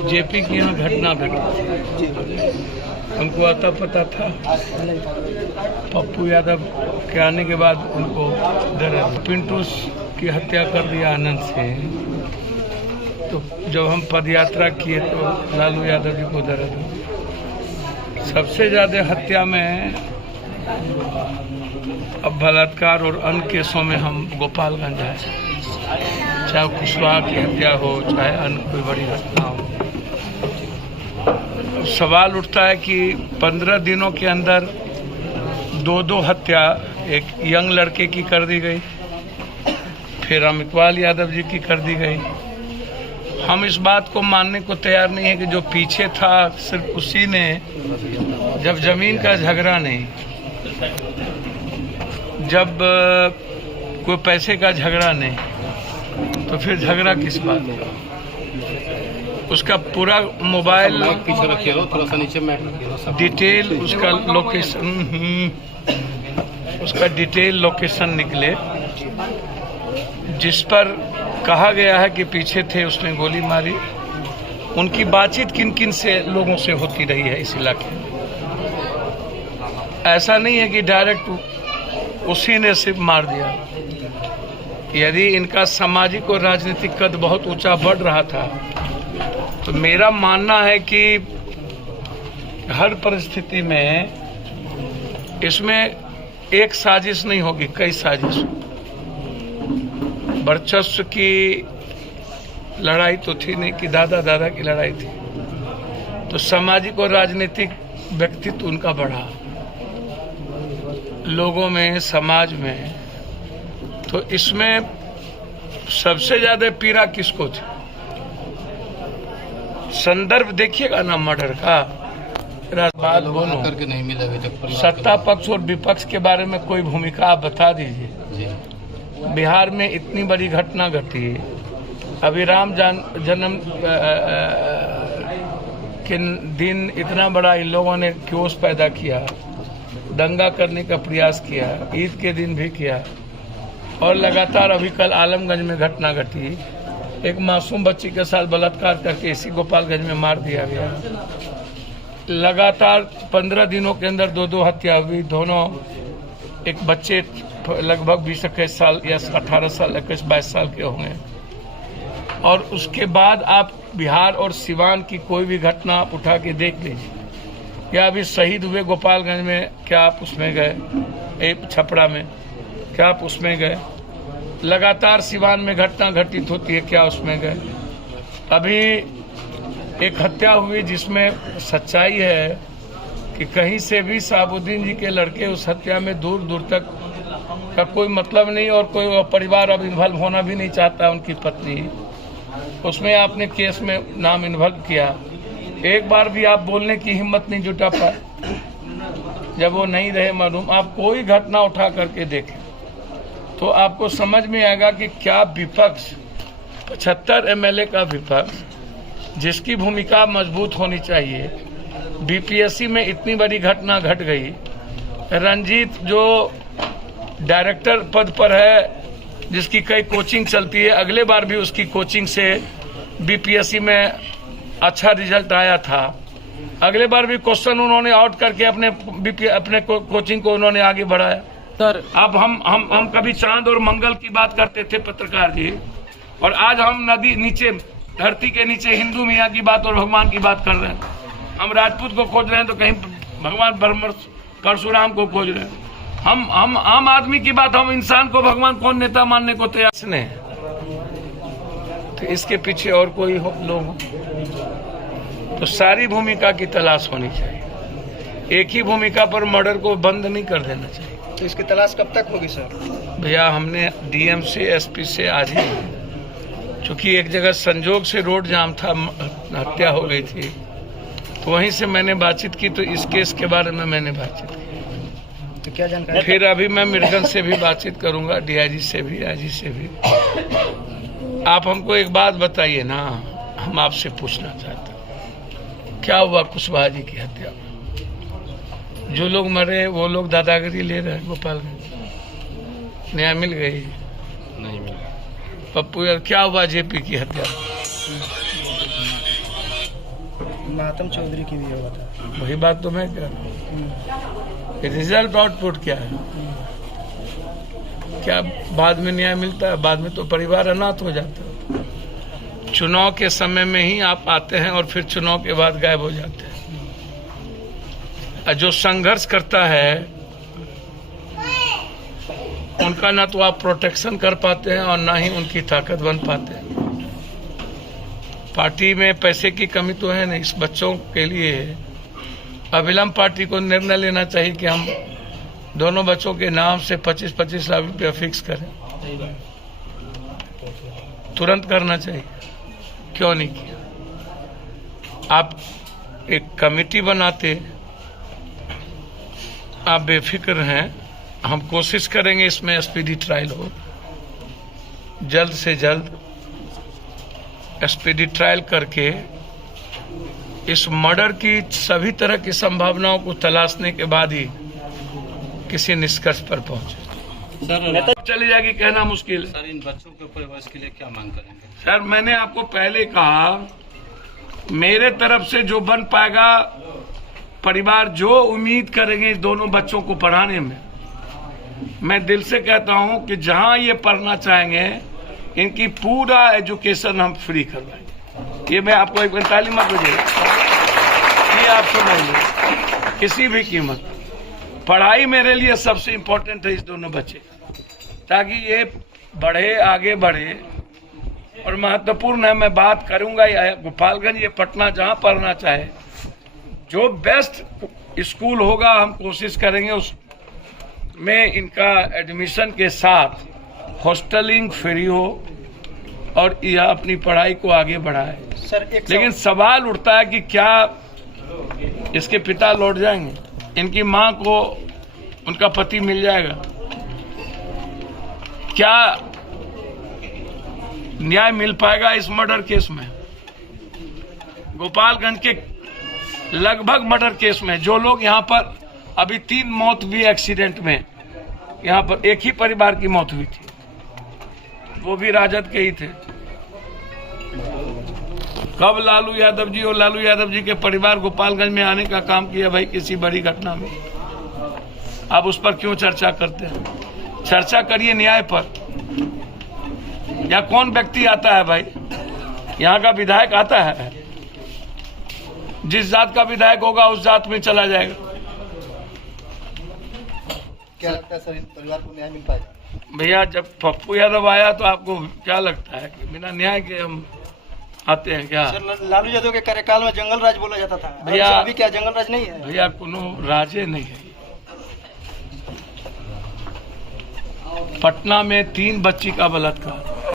JP की यहाँ घटना घटी, उनको आता पता था। पप्पू यादव के आने के बाद उनको दर्द, पिंटू की हत्या कर दिया आनंद से। तो जब हम पदयात्रा किए तो लालू यादव जी को दर्द हुआ। सबसे ज़्यादा हत्या में अब बलात्कार और अन्य केसों में हम गोपालगंज आए, चाहे कुशवाहा की हत्या हो, चाहे अन्य कोई बड़ी घटना हो। सवाल उठता है कि 15 दिनों के अंदर दो हत्या एक यंग लड़के की कर दी गई, फिर अमितपाल यादव जी की कर दी गई। हम इस बात को मानने को तैयार नहीं है कि जो पीछे था सिर्फ उसी ने, जब जमीन का झगड़ा नहीं, जब कोई पैसे का झगड़ा नहीं, तो फिर झगड़ा किस बात का? उसका पूरा मोबाइल डिटेल, उसका लोकेशन, उसका डिटेल लोकेशन निकले, जिस पर कहा गया है कि पीछे थे, उसने गोली मारी। उनकी बातचीत किन किन से लोगों से होती रही है इस इलाके में। ऐसा नहीं है कि डायरेक्ट उसी ने सिर्फ मार दिया। यदि इनका सामाजिक और राजनीतिक कद बहुत ऊंचा बढ़ रहा था, तो मेरा मानना है कि हर परिस्थिति में इसमें एक साजिश नहीं होगी, कई साजिश। वर्चस्व की लड़ाई तो थी नहीं कि दादा दादा की लड़ाई थी, तो सामाजिक और राजनीतिक व्यक्तित्व उनका बढ़ा लोगों में, समाज में। तो इसमें सबसे ज्यादा पीड़ा किसको थी? संदर्भ देखिएगा ना मर्डर का। बात बोलो करके नहीं मिला। सत्ता पक्ष और विपक्ष के बारे में कोई भूमिका आप बता दीजिए। बिहार में इतनी बड़ी घटना घटी, अभी राम जन्म के दिन इतना बड़ा इन लोगों ने क्योस पैदा किया, दंगा करने का प्रयास किया, ईद के दिन भी किया, और लगातार अभी कल आलमगंज में घटना घटी, एक मासूम बच्ची के साथ बलात्कार करके इसी गोपालगंज में मार दिया गया। लगातार 15 दिनों के अंदर दो हत्या हुई। दोनों एक बच्चे लगभग 20-21 साल या 18 साल 21-22 साल के होंगे। और उसके बाद आप बिहार और सिवान की कोई भी घटना आप उठा के देख लीजिए, या अभी शहीद हुए गोपालगंज में, क्या आप उसमें गए? एक छपरा में, क्या आप उसमें गए? लगातार सिवान में घटना घटित होती है, क्या उसमें गए? अभी एक हत्या हुई जिसमें सच्चाई है कि कहीं से भी साबुद्दीन जी के लड़के उस हत्या में दूर दूर तक का कोई मतलब नहीं, और कोई परिवार अब इन्वॉल्व होना भी नहीं चाहता। उनकी पत्नी, उसमें आपने केस में नाम इन्वॉल्व किया, एक बार भी आप बोलने की हिम्मत नहीं जुटा पाए। जब वो नहीं रहे मालूम, आप कोई घटना उठा करके देखें तो आपको समझ में आएगा कि क्या विपक्ष, 75 एमएलए का विपक्ष, जिसकी भूमिका मजबूत होनी चाहिए। बीपीएससी में इतनी बड़ी घटना घट गई। रंजीत जो डायरेक्टर पद पर है, जिसकी कई कोचिंग चलती है, अगले बार भी उसकी कोचिंग से बीपीएससी में अच्छा रिजल्ट आया था। अगले बार भी क्वेश्चन उन्होंने आउट करके अपने कोचिंग को उन्होंने आगे बढ़ाया। सर, अब हम कभी चांद और मंगल की बात करते थे पत्रकार जी, और आज हम नदी नीचे, धरती के नीचे हिंदू मियाँ की बात और भगवान की बात कर रहे हैं। हम राजपूत को खोज रहे हैं तो कहीं भगवान परशुराम को खोज रहे हैं। हम आम आदमी की बात, हम इंसान को भगवान कौन नेता मानने को तैयार नहीं। तो इसके पीछे और कोई लोग हो, तो सारी भूमिका की तलाश होनी चाहिए। एक ही भूमिका पर मर्डर को बंद नहीं कर देना चाहिए। तो इसकी तलाश कब तक होगी सर? भैया, हमने डीएम से, एसपी से आज ही, चूंकि एक जगह संजोग से रोड जाम था, हत्या हो गई थी, तो वहीं से मैंने बातचीत की। तो इस केस के बारे में मैंने बातचीत की। तो क्या जानकारी? फिर अभी मैं मिर्गन से भी बातचीत करूंगा, डीआईजी से भी, आईजी से भी। आप हमको एक बात बताइए ना, हम आपसे पूछना चाहते हैं, क्या हुआ कुशवाहा जी की हत्या में? जो लोग मरे वो लोग दादागिरी ले रहे हैं गोपालगंज। न्याय मिल गई? नहीं मिला। पप्पू यार, क्या हुआ जेपी की हत्या? मातम चौधरी की भी हुआ था। वही बात तो मैं कह रहा हूँ। रिजल्ट आउटपुट क्या है? क्या बाद में न्याय मिलता है? बाद में तो परिवार अनाथ हो जाता है। चुनाव के समय में ही आप आते हैं और फिर चुनाव के बाद गायब हो जाते हैं। जो संघर्ष करता है उनका ना तो आप प्रोटेक्शन कर पाते हैं और ना ही उनकी ताकत बन पाते हैं। पार्टी में पैसे की कमी तो है नहीं। इस बच्चों के लिए अविलंब पार्टी को निर्णय लेना चाहिए कि हम दोनों बच्चों के नाम से 25-25 लाख रुपया फिक्स करें। तुरंत करना चाहिए, क्यों नहीं किया? आप एक कमेटी बनाते, आप बेफिक्र हैं। हम कोशिश करेंगे इसमें स्पीडी ट्रायल हो, जल्द से जल्द स्पीडी ट्रायल करके इस मर्डर की सभी तरह की संभावनाओं को तलाशने के बाद ही किसी निष्कर्ष पर पहुंचे। सर चली जाएगी कहना मुश्किल है। सर, इन बच्चों के परिवार के लिए क्या मांग करेंगे? सर, मैंने आपको पहले कहा, मेरे तरफ से जो बन पाएगा, परिवार जो उम्मीद करेंगे दोनों बच्चों को पढ़ाने में, मैं दिल से कहता हूं कि जहां ये पढ़ना चाहेंगे इनकी पूरा एजुकेशन हम फ्री करवाएंगे। ये मैं आपको एक ताली मत बजेगा, ये आप समझ लो, किसी भी कीमत। पढ़ाई मेरे लिए सबसे इम्पोर्टेंट है इस दोनों बच्चे, ताकि ये बढ़े, आगे बढ़े और महत्वपूर्ण है। मैं बात करूंगा या गोपालगंज, ये पटना, जहां पढ़ना चाहे, जो बेस्ट स्कूल होगा हम कोशिश करेंगे उस में इनका एडमिशन के साथ हॉस्टलिंग फ्री हो और यह अपनी पढ़ाई को आगे बढ़ाए। सर लेकिन सवाल उठता है कि क्या इसके पिता लौट जाएंगे, इनकी मां को उनका पति मिल जाएगा, क्या न्याय मिल पाएगा इस मर्डर केस में? गोपालगंज के लगभग मर्डर केस में जो लोग यहाँ पर, अभी 3 मौत हुई एक्सीडेंट में, यहाँ पर एक ही परिवार की मौत हुई थी, वो भी राजद के ही थे। कब लालू यादव जी और लालू यादव जी के परिवार गोपालगंज में आने का काम किया भाई किसी बड़ी घटना में? आप उस पर क्यों चर्चा करते हैं? चर्चा करिए न्याय पर। या कौन व्यक्ति आता है भाई, यहाँ का विधायक आता है, जिस जात का विधायक होगा उस जात में चला जाएगा। क्या लगता है सर, इन परिवार को न्याय मिल पाएगा? भैया, जब पप्पू यादव आया तो आपको क्या लगता है कि बिना न्याय के हम आते हैं क्या? सर, लालू यादव के कार्यकाल में जंगल राज बोला जाता था भैया, अभी क्या जंगल राज नहीं है? भैया, कोनो राजे नहीं है। पटना में 3 बच्ची का बलात्कार,